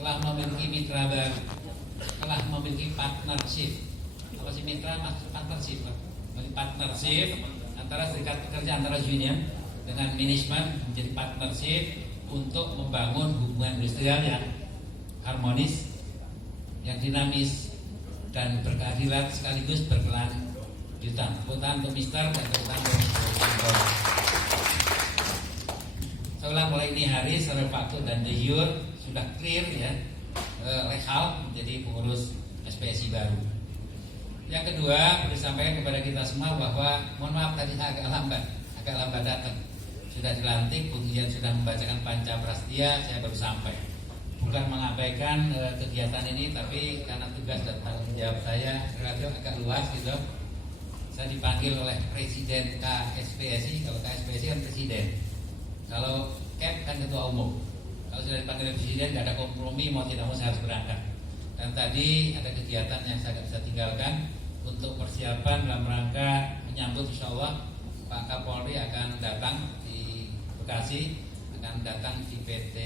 telah memiliki mitra baru, telah memiliki partnership. Apa sih mitra? Partnership. Partnership antara serikat pekerja, antara union dengan manajemen, menjadi partnership untuk membangun hubungan industrial yang harmonis, yang dinamis dan berkeadilan sekaligus berkelanjutan. Tepuk untuk Mister dan tepuk untuk Mister. Saya ulang, mulai ini hari secara fakta dan de jure sudah clear ya, Rekal menjadi pengurus SPSI baru. Yang kedua, perlu disampaikan kepada kita semua bahwa mohon maaf tadi agak lambat datang. Sudah dilantik, kemudian sudah membacakan Pancaprastia, saya baru sampai. Bukan mengabaikan kegiatan ini, tapi karena tugas dan tanggung jawab saya relatif agak luas gitu. Saya dipanggil oleh Presiden KSPSI, kalau KSPSI kan Presiden. Kalau KEP kan Ketua Umum. Kalau sudah dipanggil Presiden, tidak ada kompromi, mau tidak mau saya harus berangkat. Dan tadi ada kegiatan yang saya tidak bisa tinggalkan untuk persiapan dalam rangka menyambut insya Allah Pak Kapolri akan datang di Bekasi, akan datang di PT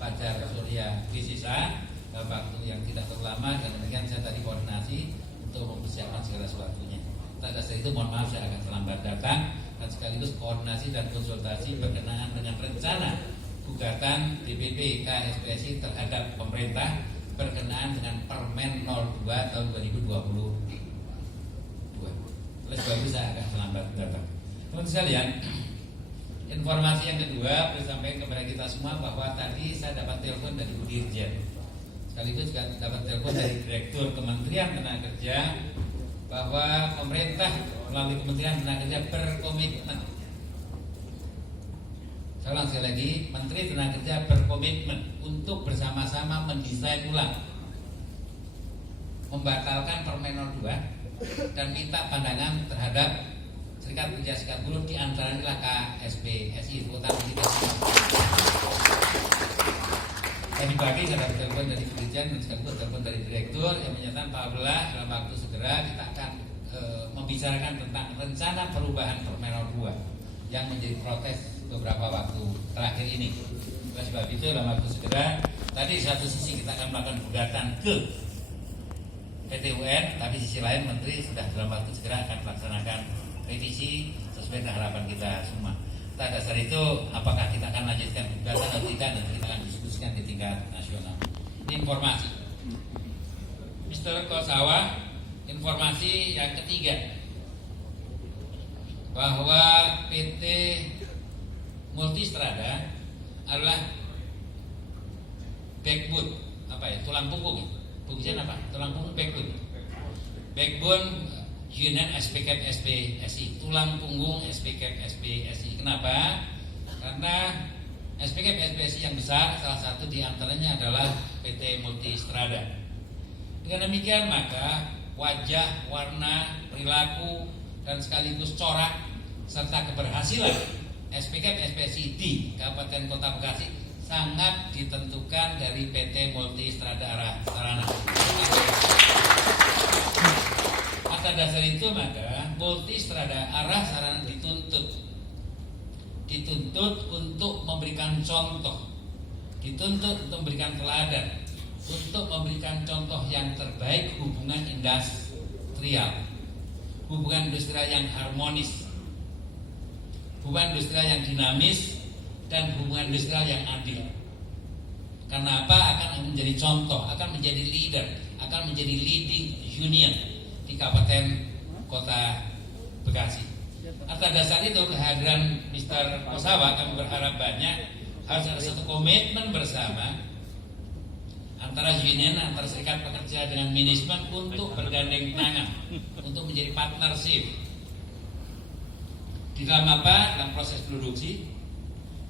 Fajar Surya Visisa dalam waktu yang tidak terlalu lama, dan demikian saya tadi koordinasi untuk mempersiapkan segala sesuatunya. Pada saat itu mohon maaf saya akan terlambat datang, dan sekaligus koordinasi dan konsultasi berkenaan dengan rencana gugatan DPP KSPSI terhadap pemerintah berkenaan dengan Permen 02 tahun 2022. Oleh sebab itu saya agak terlambat datang. Teman-teman sekalian, informasi yang kedua perlu sampaikan kepada kita semua bahwa tadi saya dapat telepon dari Bu Dirjen, sekaligus juga dapat telepon dari Direktur Kementerian Tenaga Kerja bahwa pemerintah melalui Kementerian Tenaga Kerja berkomitmen. Saya ulang sekali lagi, Menteri Tenaga Kerja berkomitmen untuk bersama-sama mendesain ulang, membatalkan Permen 02 dan minta pandangan terhadap Serikat Pekerja Serikat Buruh, di antaranya KSPSI, terutama kita. Tadi pagi saya dapat telepon dari Dirjen dan sekaligus telepon dari Direktur yang menyatakan apabila dalam waktu segera kita akan membicarakan tentang rencana perubahan Permen 02 yang menjadi protes beberapa waktu terakhir ini. Oleh sebab itu dalam waktu segera, tadi di satu sisi kita akan melakukan gugatan ke PT UN, tapi sisi lain Menteri sudah dalam waktu segera akan melaksanakan revisi sesuai dengan harapan kita semua. Pada dasar itu, apakah kita akan lanjutkan gugatan atau tidak, nanti kita akan diskusikan di tingkat nasional. Ini informasi. Mr. Kosawa, informasi yang ketiga bahwa PT Multistrada adalah backbone, tulang punggung. Fungsinya apa? Tulang punggung backbone Union SPKP SPSI, tulang punggung SPKP SPSI. Kenapa? Karena SPKP SPSI yang besar salah satu di antaranya adalah PT Multistrada. Dengan demikian maka wajah, warna, perilaku dan sekaligus corak serta keberhasilan SPKP SPSI di Kabupaten Kota Bekasi sangat ditentukan dari PT Multistrada Arah Sarana. Atas dasar itu maka Multistrada Arah Sarana dituntut untuk memberikan contoh, dituntut untuk memberikan teladan, untuk memberikan contoh yang terbaik hubungan industrial, hubungan industrial yang harmonis, hubungan industrial yang dinamis, dan hubungan industrial yang adil. Karena apa? Akan menjadi contoh, akan menjadi leader, akan menjadi leading union di Kabupaten Kota Bekasi. Atas dasar itu kehadiran Mr. Kosawa kami berharap banyak, harus ada satu komitmen bersama antara union, antara serikat pekerja dengan manajemen untuk bergandeng tangan, untuk menjadi partnership. Di dalam apa? Dalam proses produksi,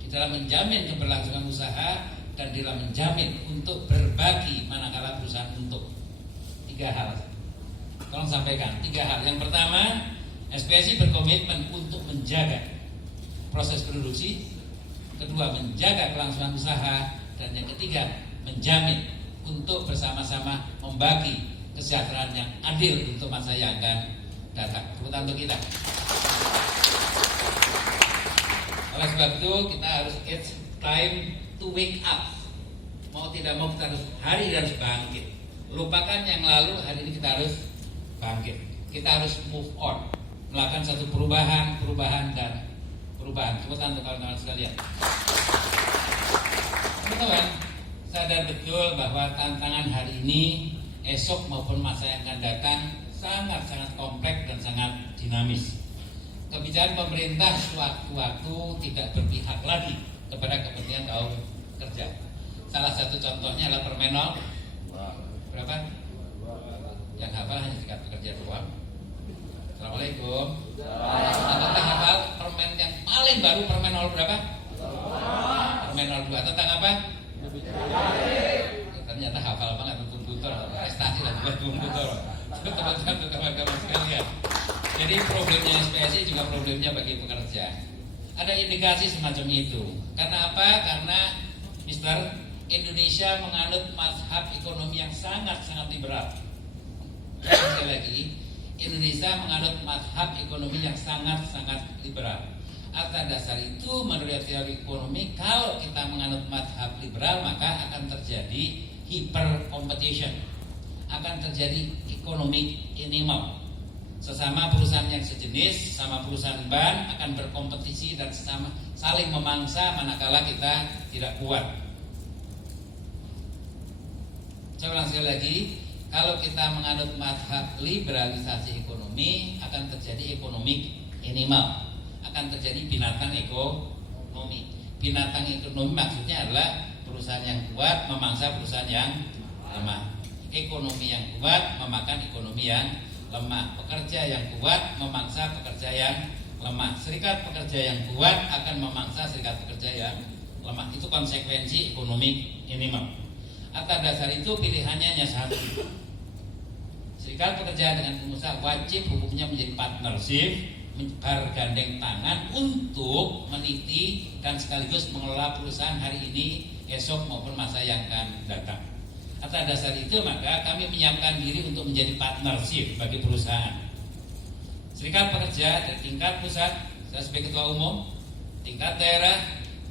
di dalam menjamin keberlangsungan usaha, dan di dalam menjamin untuk berbagi manakala perusahaan untuk. 3 hal. Tolong sampaikan 3 hal. Yang pertama, SPSI berkomitmen untuk menjaga proses produksi, kedua menjaga kelangsungan usaha, dan yang ketiga menjamin untuk bersama-sama membagi kesejahteraan yang adil untuk masa yang akan datang. Terutama untuk kita. Oleh sebab itu kita harus it's time to wake up, Mau tidak mau kita harus hari ini harus bangkit. Lupakan yang lalu, hari ini kita harus bangkit. Kita harus move on, melakukan satu perubahan dan perubahan. Coba tangan kawan-kawan sekalian. Teman-teman, sadar betul bahwa tantangan hari ini, esok maupun masa yang akan datang sangat-sangat kompleks dan sangat dinamis. Kebijakan pemerintah sewaktu-waktu tidak berpihak lagi kepada kepentingan kaum kerja. Salah satu contohnya adalah Permen berapa? Yang hafal hanya Serikat Pekerja doang. Assalamualaikum. Tentang hafal permen yang paling baru Permen berapa? Permen 02 tentang apa? Ya, ternyata hafal banget komputer, prestasi lah buat komputer. Teman-teman sekalian. Jadi problemnya SPSI juga problemnya bagi pekerja. Ada indikasi semacam itu. Karena apa? Karena Mister Indonesia menganut mazhab ekonomi yang sangat-sangat liberal. Sekali lagi, Indonesia menganut mazhab ekonomi yang sangat-sangat liberal. Atas dasar itu, menurut teori ekonomi, kalau kita menganut mazhab liberal, maka akan terjadi hyper competition, akan terjadi economic animal. Sesama perusahaan yang sejenis, sama perusahaan ban akan berkompetisi dan sesama saling memangsa manakala kita tidak kuat. Saya ulang sekali lagi, kalau kita menganut mazhab liberalisasi ekonomi, akan terjadi economic animal, akan terjadi binatang ekonomi. Binatang ekonomi maksudnya adalah perusahaan yang kuat memangsa perusahaan yang lemah. Ekonomi yang kuat memakan ekonomi yang lemah. Pekerja yang kuat memangsa pekerja yang lemah. Serikat pekerja yang kuat akan memangsa serikat pekerja yang lemah. Itu konsekuensi ekonomi animal. Atas dasar itu pilihannya hanya satu. Serikat pekerja dengan pengusaha wajib hukumnya menjadi partnership, bergandeng tangan untuk meniti dan sekaligus mengelola perusahaan hari ini, esok maupun masa yang akan datang. Atas dasar itu maka kami menyiapkan diri untuk menjadi partnership bagi perusahaan. Serikat pekerja dari tingkat pusat, saya sebagai ketua umum, tingkat daerah,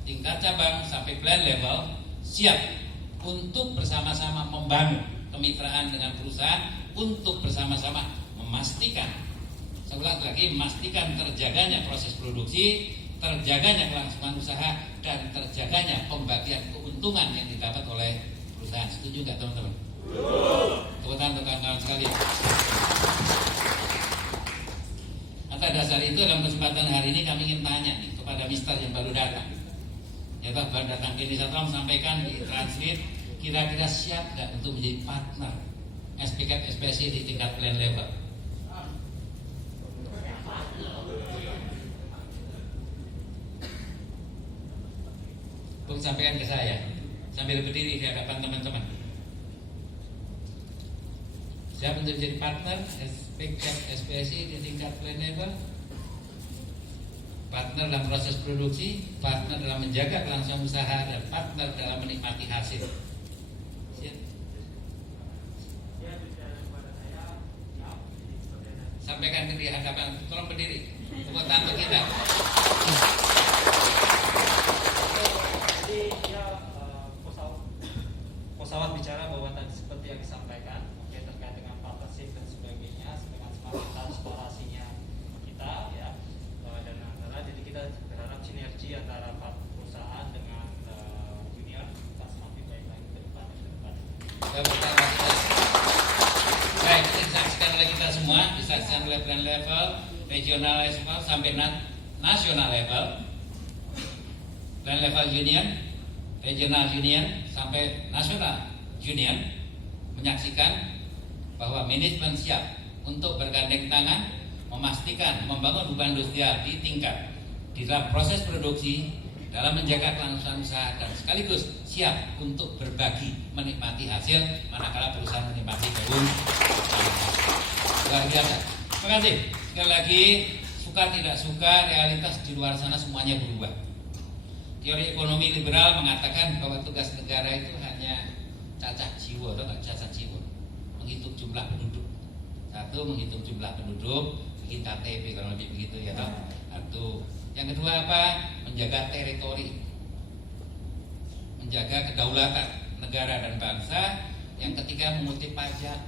tingkat cabang sampai plan level siap untuk bersama-sama membangun kemitraan dengan perusahaan untuk bersama-sama memastikan, saya ulang lagi, memastikan terjaganya proses produksi, terjaganya kelangsungan usaha, dan terjaganya pembagian keuntungan yang didapat oleh perusahaan. Setuju nggak teman-teman? Tepuk tangan untuk kawan-kawan sekalian. Atas dasar itu dalam kesempatan hari ini kami ingin tanya nih kepada Mister yang baru datang. Ya toh, baru datang ini saya tolong sampaikan di translate, kira-kira siap nggak untuk menjadi partner SPSI di tingkat plan level? Untuk sampaikan ke saya sambil berdiri di hadapan teman-teman. Siap untuk menjadi partner SPSI di tingkat plan level? Partner dalam proses produksi, partner dalam menjaga kelangsungan usaha, dan partner dalam menikmati hasil. Siap? Sampaikan di hadapan, tolong berdiri. Tepuk tangan untuk kita. Jadi pesawat bicara bahwa tadi seperti yang disampaikan, terkait dengan partnership dan sebagainya, dengan semangat transparansinya kita, ya, dan antara, jadi kita berharap sinergi antara perusahaan dengan junior kita semakin baik lagi ke depan. Baik, disaksikan oleh kita semua, disaksikan oleh plan level, regional level sampai nasional level, plan level union, regional union sampai nasional union, menyaksikan bahwa manajemen siap untuk bergandeng tangan memastikan membangun beban industrial di tingkat di dalam proses produksi, dalam menjaga kelangsungan usaha, dan sekaligus siap untuk berbagi menikmati hasil manakala perusahaan menikmati keuntungan. Luar biasa. Terima kasih. Sekali lagi, suka tidak suka, realitas di luar sana semuanya berubah. Teori ekonomi liberal mengatakan bahwa tugas negara itu hanya cacah jiwa, atau cacah jiwa, menghitung jumlah penduduk. Satu, menghitung jumlah penduduk, bikin KTP kalau lebih begitu ya toh. Satu. Yang kedua apa? Menjaga teritori, menjaga kedaulatan. negara dan bangsa. Yang ketiga mengutip pajak.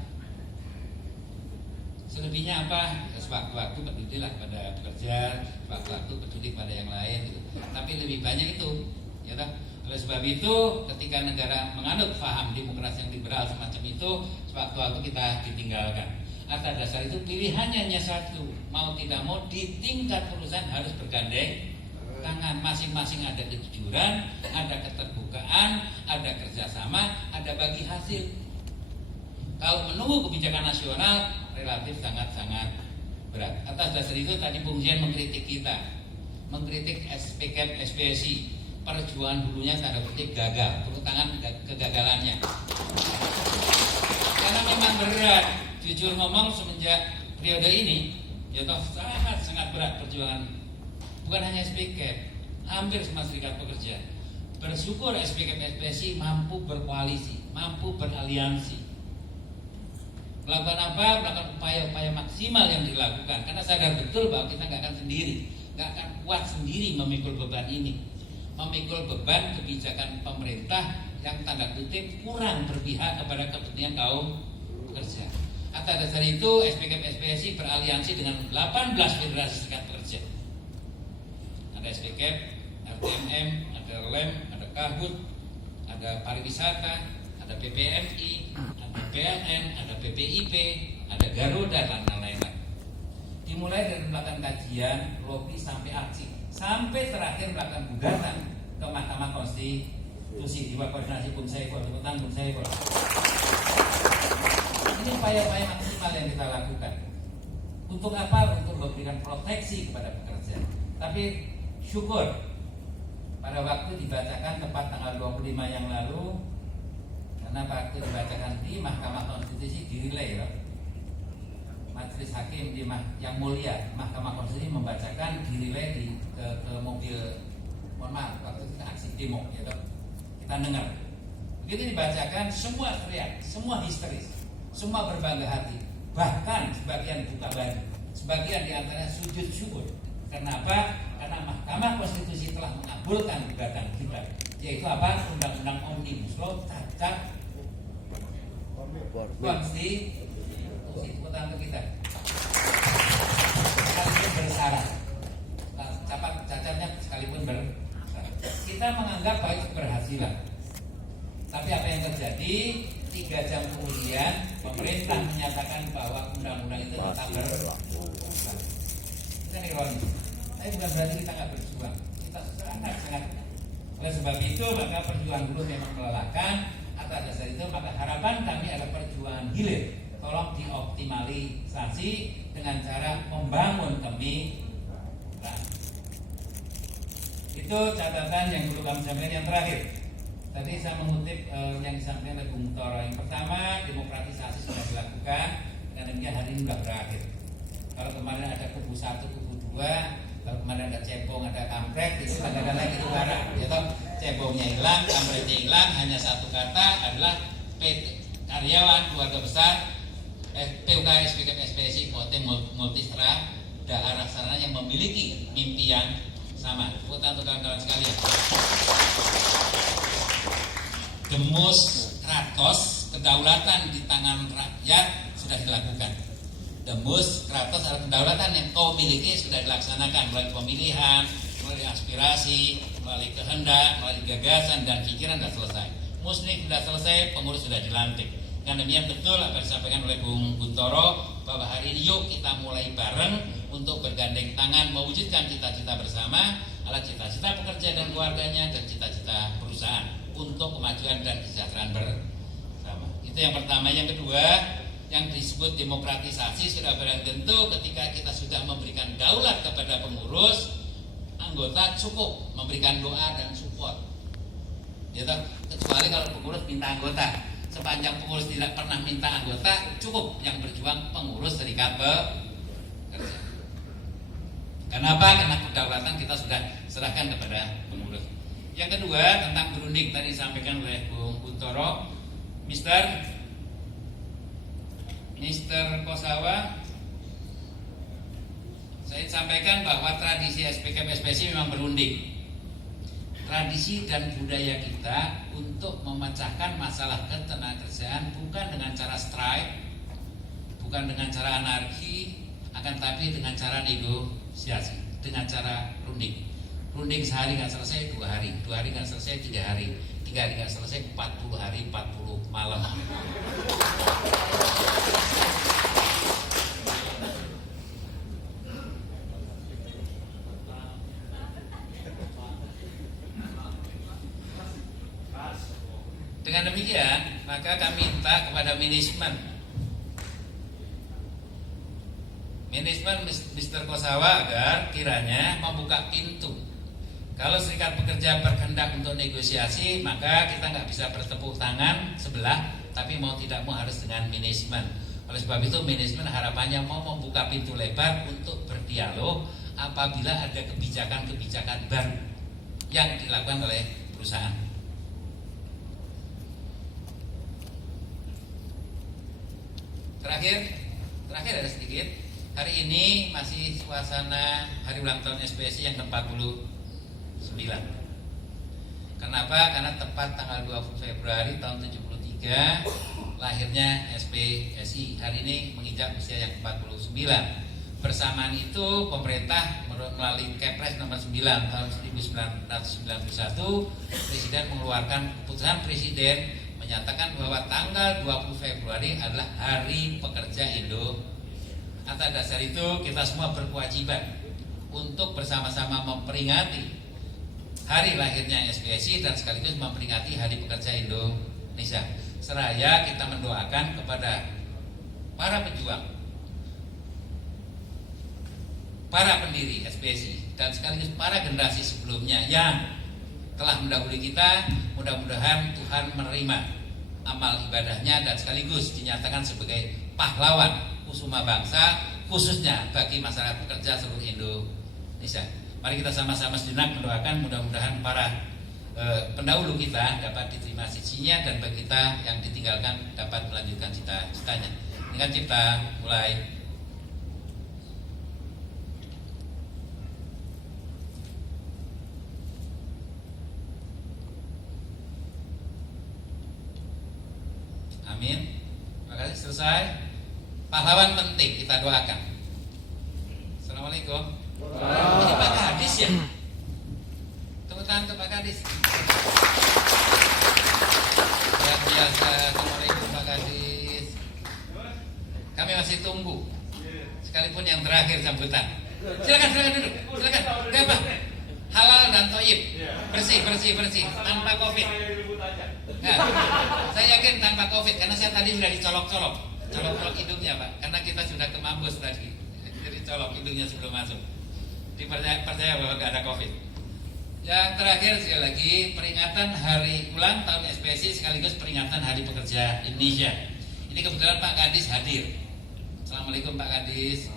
Selebihnya apa? Sewaktu-waktu pedulilah pada pekerja, sewaktu-waktu peduli pada yang lain gitu. Tapi lebih banyak itu, ya tak? Oleh sebab itu, ketika negara menganut paham demokrasi yang liberal semacam itu, sewaktu-waktu kita ditinggalkan. Atas dasar itu pilihannya hanya satu, mau tidak mau di tingkat perusahaan harus bergandeng tangan, masing-masing ada kejujuran, ada keterbukaan, ada kerjasama, ada bagi hasil. Kalau menunggu kebijakan nasional relatif sangat-sangat berat. Atas dasar itu tadi Bung Zian mengkritik kita, mengkritik SPKM SPSI, perjuangan dulunya tanda kutip gagal, turun tangan kegagalannya. Karena memang berat, jujur ngomong semenjak periode ini, ya toh sangat berat perjuangan. Bukan hanya SPKM, hampir semua serikat pekerja. Bersyukur SPKM SPSI mampu berkoalisi, mampu beraliansi. Melakukan apa? Melakukan upaya-upaya maksimal yang dilakukan. Karena sadar betul bahwa kita nggak akan sendiri, nggak akan kuat sendiri memikul beban ini, memikul beban kebijakan pemerintah yang tanda kutip kurang berpihak kepada kepentingan kaum pekerja. Atas dasar itu SPKM SPSI beraliansi dengan 18 federasi serikat pekerja. Ada SPKM, RTMM, ada LEM, ada KAHUT, ada pariwisata, ada PPMI, ada PLN, ada PPIP, ada Garuda dan lain-lain. Dimulai dari melakukan kajian, lobby sampai aksi, sampai terakhir melakukan gugatan ke Mahkamah Konstitusi di bawah koordinasi Bung Saiful, Bung Saiful. Ini upaya-upaya maksimal yang kita lakukan. Untuk apa? Untuk memberikan proteksi kepada pekerja. Tapi syukur pada waktu dibacakan tepat tanggal 25 yang lalu, karena waktu dibacakan di Mahkamah Konstitusi dirilai, Majelis Hakim yang mulia Mahkamah Konstitusi membacakan dirilai ke mobil, mohon maaf, waktu kita aksi demo, gitu. Kita dengar. Begitu dibacakan, semua teriak, semua histeris, semua berbangga hati, bahkan sebagian buka baju, sebagian diantaranya sujud syukur. Kenapa? Karena Mahkamah Konstitusi telah mengabulkan gugatan kita, yaitu apa? Undang-undang Omnibus Law cacat konstitusi untuk kita. Sekalipun bersyarat, cacatnya sekalipun bersyarat. Kita menganggap baik keberhasilan. Tapi apa yang terjadi? 3 jam kemudian pemerintah menyatakan bahwa undang-undang itu tetap berlaku. Itu ironis. Tapi bukan berarti kita nggak berjuang. Kita sangat-sangat. Oleh sebab itu maka perjuangan dulu memang melelahkan. Atas dasar itu maka harapan kami adalah perjuangan hilir. Tolong dioptimalisasi dengan cara membangun kemitraan. Itu catatan yang dulu kami sampaikan. Yang terakhir, tadi saya mengutip yang disampaikan oleh Bung Toro. Yang pertama, demokratisasi sudah dilakukan dan demikian hari ini sudah berakhir. Kalau kemarin ada kubu 1, kubu 2, kalau kemarin ada cebong, ada kampret, itu ada lagi itu barang. Yaitu cebongnya hilang, kampretnya hilang, hanya satu kata adalah PT karyawan keluarga besar PUK SPKM SPSI Kote Multistra Dahara Sarana yang memiliki mimpi yang sama. Untuk kawan-kawan sekalian. Demus Kratos, kedaulatan di tangan rakyat sudah dilakukan. Demus Kratos adalah kedaulatan yang kau miliki sudah dilaksanakan melalui pemilihan, melalui aspirasi, melalui kehendak, melalui gagasan dan pikiran sudah selesai. Muslim sudah selesai, pengurus sudah dilantik. Dan demikian betul apa yang disampaikan oleh Bung Guntoro bahwa hari ini yuk kita mulai bareng untuk bergandeng tangan mewujudkan cita-cita bersama, adalah cita-cita pekerja dan keluarganya dan cita-cita perusahaan untuk kemajuan dan kesejahteraan bersama. Itu yang pertama. Yang kedua, yang disebut demokratisasi sudah barang tentu ketika kita sudah memberikan daulat kepada pengurus, anggota cukup memberikan doa dan support. Kecuali kalau pengurus minta anggota. Sepanjang pengurus tidak pernah minta anggota, cukup yang berjuang pengurus serikat pekerja. Kenapa? Karena kedaulatan kita sudah serahkan kepada pengurus. Yang kedua tentang berunding tadi disampaikan oleh Bung Guntoro, Mister Kosawa, saya sampaikan bahwa tradisi SPKM SPSI memang berunding. tradisi dan budaya kita untuk memecahkan masalah ketenagakerjaan bukan dengan cara strike, bukan dengan cara anarki, akan tapi dengan cara negosiasi, dengan cara runding. Runding sehari nggak selesai, 2 hari, 2 hari nggak selesai, 3 hari, 3 hari nggak selesai, 40 hari, 40 malam. Dengan demikian, maka kami minta kepada manajemen Mr. Kosawa agar kiranya membuka pintu. Kalau serikat pekerja berkehendak untuk negosiasi, maka kita nggak bisa bertepuk tangan sebelah, tapi mau tidak mau harus dengan manajemen. Oleh sebab itu manajemen harapannya mau membuka pintu lebar untuk berdialog apabila ada kebijakan-kebijakan baru yang dilakukan oleh perusahaan. Terakhir ada sedikit. Hari ini masih suasana hari ulang tahun SPSI yang ke-49. Kenapa? Karena tepat tanggal 20 Februari tahun 73 lahirnya SPSI. Hari ini menginjak usia yang ke-49. Bersamaan itu pemerintah melalui Kepres nomor 9 tahun 1991 Presiden mengeluarkan keputusan Presiden menyatakan bahwa tanggal 20 Februari adalah Hari Pekerja Indonesia. Atas dasar itu kita semua berkewajiban untuk bersama-sama memperingati hari lahirnya SPSI dan sekaligus memperingati Hari Pekerja Indonesia. Seraya kita mendoakan kepada para pejuang, para pendiri SPSI dan sekaligus para generasi sebelumnya yang telah mendahului kita. Mudah-mudahan Tuhan menerima amal ibadahnya dan sekaligus dinyatakan sebagai pahlawan kusuma bangsa, khususnya bagi masyarakat pekerja seluruh Indonesia. Mari kita sama-sama sejenak mendoakan mudah-mudahan para pendahulu kita dapat diterima sisinya dan bagi kita yang ditinggalkan dapat melanjutkan cita-citanya. Dengan cipta mulai. Amin. Terima kasih, selesai. Pahlawan penting kita doakan. Assalamualaikum. Ini Pak Kadis ya? Tepuk tangan untuk Pak Kadis. Luar biasa. Assalamualaikum Pak Kadis. Kami masih tunggu. Sekalipun yang terakhir sambutan. Silakan duduk. Silakan. Apa? Halal dan thayyib. Bersih tanpa Covid. Nah, saya yakin tanpa Covid karena saya tadi sudah dicolok hidungnya Pak, karena kita sudah ke mampus tadi, jadi colok hidungnya sebelum masuk. Percaya bahwa gak ada Covid. Yang terakhir sekali lagi peringatan hari ulang tahun SPSI sekaligus peringatan Hari Pekerja Indonesia. Ini kebetulan Pak Kadis hadir. Assalamualaikum Pak Kadis.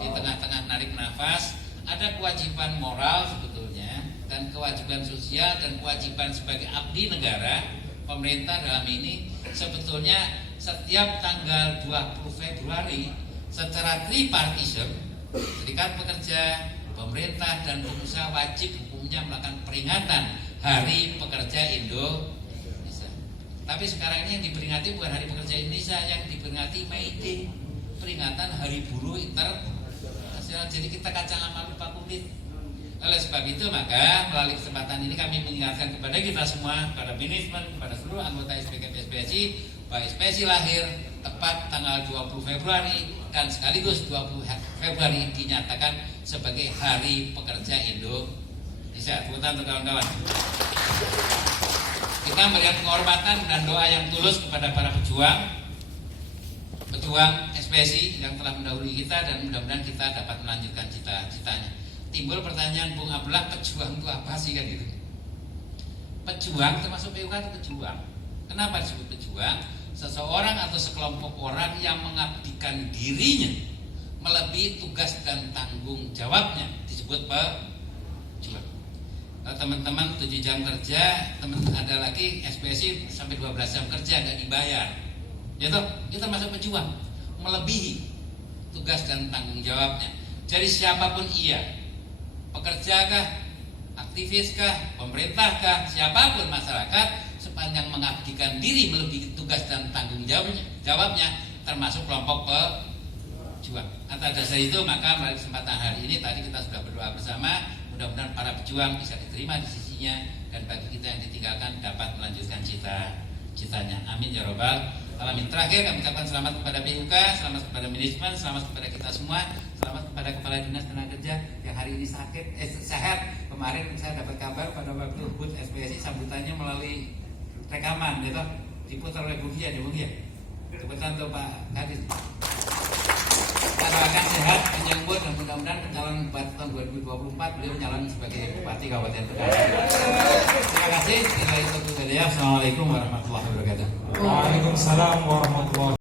Di tengah-tengah narik nafas, ada kewajiban moral sebetulnya dan kewajiban sosial dan kewajiban sebagai abdi negara. Pemerintah dalam ini sebetulnya setiap tanggal 20 Februari secara tripartisan serikat pekerja, pemerintah dan pengusaha wajib hukumnya melakukan peringatan Hari Pekerja Indonesia. Tapi sekarang ini yang diperingati bukan Hari Pekerja Indonesia, yang diperingati May Day, peringatan Hari Buruh Internasional. Jadi kita kacang sama lupa kulit. Oleh sebab itu maka melalui kesempatan ini kami mengingatkan kepada kita semua, kepada manajemen, kepada seluruh anggota SPSI bahwa SPSI lahir tepat tanggal 20 Februari dan sekaligus 20 Februari dinyatakan sebagai Hari Pekerja Indonesia. Tepuk tangan untuk kawan-kawan. Kita melihat penghormatan dan doa yang tulus kepada para pejuang SPSI yang telah mendahului kita dan mudah-mudahan kita dapat melanjutkan cita-citanya. Timbul pertanyaan Bung Abdullah, pejuang itu apa sih kan gitu? Pejuang termasuk PUK itu pejuang. Kenapa disebut pejuang? Seseorang atau sekelompok orang yang mengabdikan dirinya melebihi tugas dan tanggung jawabnya disebut pejuang. Kalau teman-teman 7 jam kerja, ada lagi SPSI sampai 12 jam kerja nggak dibayar, itu termasuk pejuang, melebihi tugas dan tanggung jawabnya. Jadi siapapun ia, pekerjakah, aktivis kah, pemerintah kah, siapapun masyarakat sepanjang mengabdikan diri melebihi tugas dan tanggung jawabnya, termasuk kelompok pejuang. Atas dasar itu maka melalui kesempatan hari ini tadi kita sudah berdoa bersama, mudah-mudahan para pejuang bisa diterima di sisinya dan bagi kita yang ditinggalkan dapat melanjutkan cita-citanya. Amin ya robbal alamin. Terakhir kami ucapkan selamat kepada PUK, selamat kepada manajemen, selamat kepada kita semua, selamat kepada Kepala Dinas Tenaga Kerja yang hari ini sehat. Kemarin saya dapat kabar pada waktu HUT SPSI sambutannya melalui rekaman, gitu, diputar oleh Bung Gia, Bung Gia. Kebetulan untuk Pak Kadis. Kita doakan sehat, panjang umur dan mudah-mudahan pencalonan bupati tahun 2024 beliau nyalon sebagai Bupati Kabupaten Tegal. Terima kasih. Assalamualaikum warahmatullahi wabarakatuh. Waalaikumsalam warahmatullahi wabarakatuh.